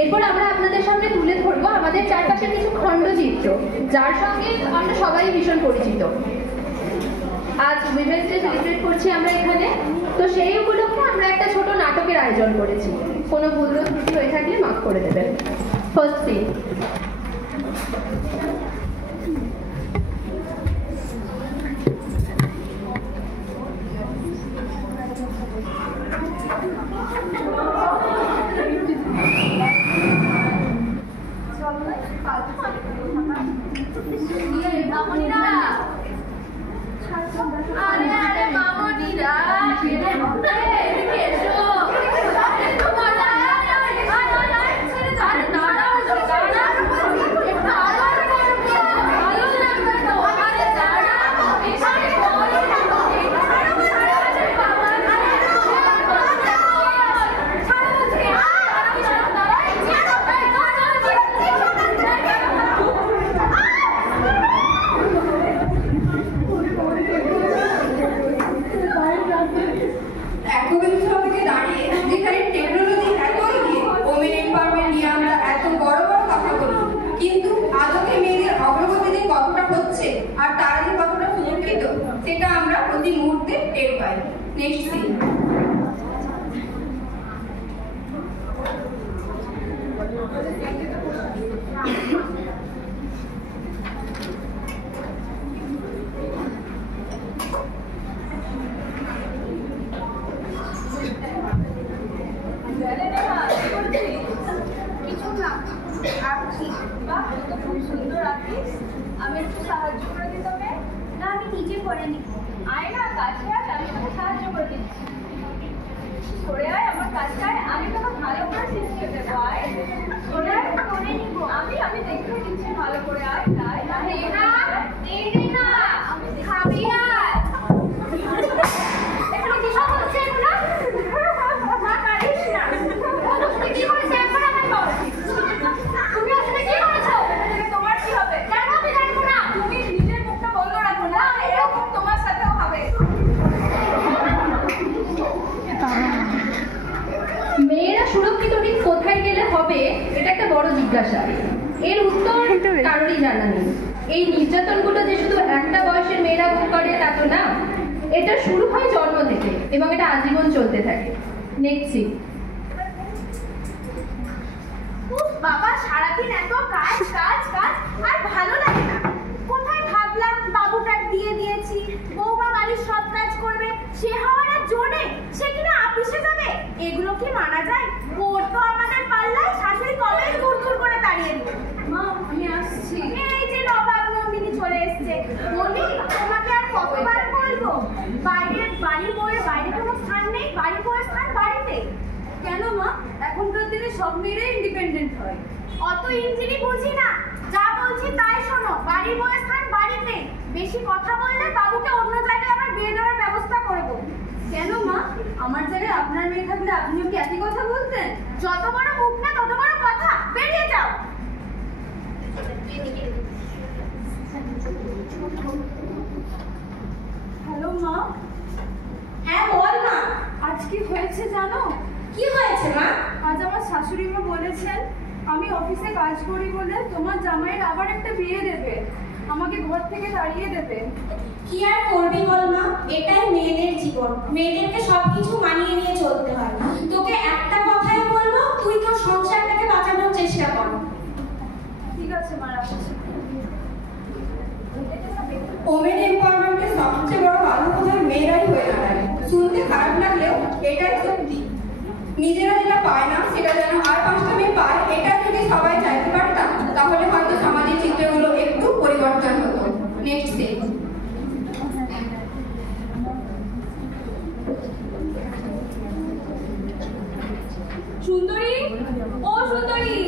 এরপর আমরা আপনাদের সামনে তুলে ধরবো আমাদের চারপাশের কিছু খণ্ডচিত্র, যার সঙ্গে আমরা সবাই ভীষণ পরিচিত। আজ উইমেন্স ডে সেলিব্রেট করছি আমরা এখানে, তো সেই উপলক্ষে আমরা একটা ছোট নাটকের আয়োজন করেছি। কোনো ভুল ত্রুটি হয়ে থাকলে মাফ করে দেবেন। First scene. এর উত্তর কারোরই জানা নেই। এই নির্যাতনগুলো যে শুধু একটা বয়সের মেয়েরা ভোগ করে তা তো না, এটা শুরু হয় জন্ম থেকে এবং এটা আজীবন চলতে থাকে। Next scene. বাবা সারাদিন এত কাজ কাজ কাজ আর ভালো লাগে না। কোথায় ভাবলাম বাবুটার দিয়ে দিয়েছি, বৌমা বাড়ির সব কাজ করবে, সে হওয়ার আর জোনে সে কিনা আপিসে যাবে। এগুলো কি মানা যায়? ওর তো আমাদের পাল্লায় শাশুড়ি কবে দূর দূর করে তাড়িয়ে দিল। মা আমি আসছি। এই যে নবাব নন্দিনী চলে এসছে। বলি তোমাকে আর কতবার বলবো, বাড়ির বউয়ের বাইরে কোনো স্থান নেই, বাড়ির বউয়ের স্থান বাড়িতে। কেন মা? এখনকার দিনে সব মেয়েরাই ইন্ডিপেন্ডেন্ট হয়। অত ইঞ্জিনি বুঝি না, যা বলছি তাই শোনো। বাড়ির বউয়ের স্থান বাড়িতে। বেশি কথা বললে বাবুকে অন্য জায়গায় আবার বিয়ে দেওয়ার ব্যবস্থা করবো। কেন মা? আমার জায়গায় আপনার মেয়ে থাকলে আপনিও কি একই কথা বলতেন? যত বড় মুখ না তত বড় কথা, বেরিয়ে যাও। হ্যালো মা। হ্যাঁ বল মা। আজ কি হয়েছে জানো? কি হয়েছে মা? আজ আমার শাশুড়ি মা বলেছেন আমি অফিসে কাজ করি বলে তোমার জামাইয়ের আবার একটা বিয়ে দেবে, আমাকে ঘর থেকে তাড়িয়ে দেবে। কি আর করবি বল মা, এটাই মেয়েদের জীবন। মেয়েদেরকে সবকিছু মানিয়ে নিয়ে চলতে হয়। তোকে একটা কথাই বলবো, তুই তোর সংসারটাকে বাঁচানোর চেষ্টা কর। ঠিক আছে মা, রাখছি। ওমেন এম্পাওয়ারমেন্টের সবচেয়ে বড় বাধা বোধহয় মেয়েরাই হয়ে দাঁড়ায়। শুনতে খারাপ লাগলেও এটাই সত্যি। নিজেরা যেটা পায় না সেটা যেন আর 5টা মেয়ে পায়, এটা যদি সবাই চাইতে পারতাম তাহলে হয়তো সমাজের চিত্রগুলো একটু পরিবর্তন হতো। Next day. সুন্দরী, ও সুন্দরী,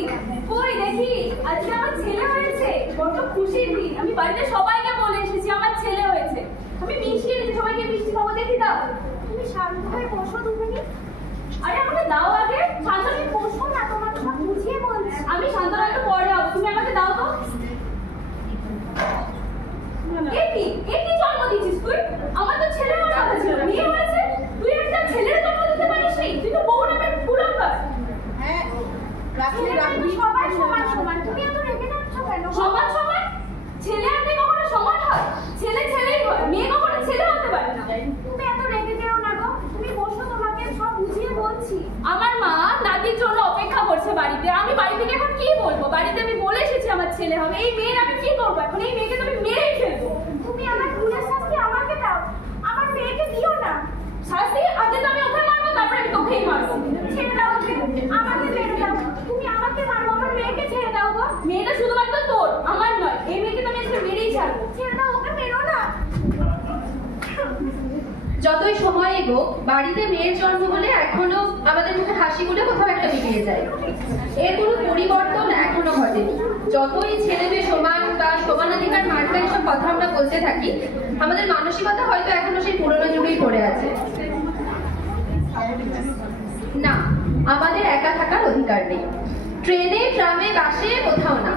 কই দেখি আজকে আমার ছেলে হয়েছে। বড় খুশির দিন। আমি বাড়িতে সবাইকে বলে এসেছি আমার ছেলে হয়েছে। আমি মিষ্টি এনেছি, সবাইকে মিষ্টি খাবো, দেখি দাও। তুমি শান্ত হয়ে বসো দুজনই। আরে আমাকে দাও আগে। শান্ত হয়ে বসো না, তোমাকে সব বুঝিয়ে বলছি। আমি শান্ত হয়ে একটু পরে যাবো, তুমি আমাকে দাও তো। কি জন্ম দিয়েছিস তুই? আমার তো ছেলে হওয়ার কথা ছিল, মেয়ে হয়েছে। তুই একটা ছেলের জন্ম দিতে পারিস নি, তুই তো বউ নামের কুলাঙ্গার। হ্যাঁ রাখি ছেলেরা তো সবাই সমান সমান, তুমি এত রেগে যাচ্ছ কেন? সমান সমান? ছেলে আর মেয়ে কখনো সমান হয়? ছেলে ছেলেই হয়, মেয়ে কখনো ছেলে হতে পারে না। তুমি এত রেগে যেও না গো, তুমি বসো, তোমাকে সব বুঝিয়ে বলছি। আমার মা নাতির জন্য অপেক্ষা করছে বাড়িতে। আমি বাড়ি থেকে এখন কি বলবো? বাড়িতে আমি বলে এসেছি আমার ছেলে হবে। এই মেয়ের আমি কি করবো এখন? এই মেয়েকে তো আমি মেরেই ফেলবো। তুমি আমার ভুলের শাস্তি আমাকে দাও, আমার মেয়েকে দিও না। শাস্তি? আগে তো আমি ওকে মারবো, তারপরে আমি তোকেই মারবো। ছেড়ে দাও ওকে, আমাকে মেরে দাও। তুমি আমাকে মারো, আমার মেয়েকে ছেড়ে দাও গো। মেয়েটা শুধুমাত্র তোর, আমার নয়। এই মেয়েকে তো আমি আজকে মেরেই ছাড়বো। ছেড়ে দাও ওকে, মেরো না। যতই সময় এগোক, বাড়িতে মেয়ের জন্ম হলে এখনো আমাদের মুখে হাসিগুলো কোথাও একটা মিলিয়ে যায়। এর কোনো পরিবর্তন এখনো ঘটেনি। যতই ছেলে মেয়ে সমান বা সমানাধিকার মার্কা এসব কথা আমরা বলতে থাকি, আমাদের মানসিকতা হয়তো এখনো সেই পুরোনো যুগেই পড়ে আছে। না, আমাদের একা থাকার অধিকার নেই। ট্রেনে, ট্রামে, বাসে, কোথাও না।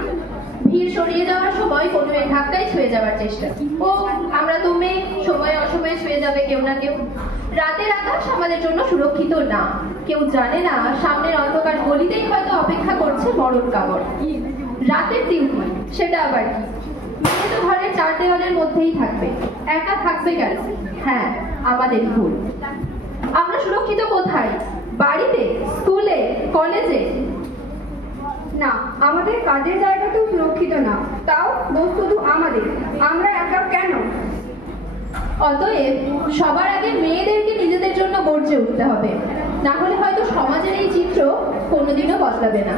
ভিড় সরিয়ে যাওয়ার সময় কোনো মেয়ে ধাক্কায় ছুঁয়ে যাওয়ার চেষ্টা। ও আমরা তো মেয়ে, সময়ে অসময়ে ছুঁয়ে যাবে কেউ না কেউ। রাতের আকাশ আমাদের জন্য সুরক্ষিত না। কেউ জানে না সামনের অন্ধকার গলিতেই হয়তো অপেক্ষা করছে মরণ কামড়। রাতের ডিউটি, সেটা আবার কি? মেয়ে তো ঘরের চার দেওয়ালের মধ্যেই থাকবে, একা থাকবে কেন? হ্যাঁ, আমাদের ভুল। আমরা সুরক্ষিত কোথায়? বাড়িতে, স্কুলে, কলেজে? না, আমাদের কাজের জায়গাতেও সুরক্ষিত না, তাও দোষ শুধু আমাদের। আমরা একা কেন? অতএব সবার আগে মেয়েদেরকে নিজেদের জন্য গর্জে উঠতে হবে, না হলে হয়তো সমাজের এই চিত্র কোনোদিনও বদলাবে না।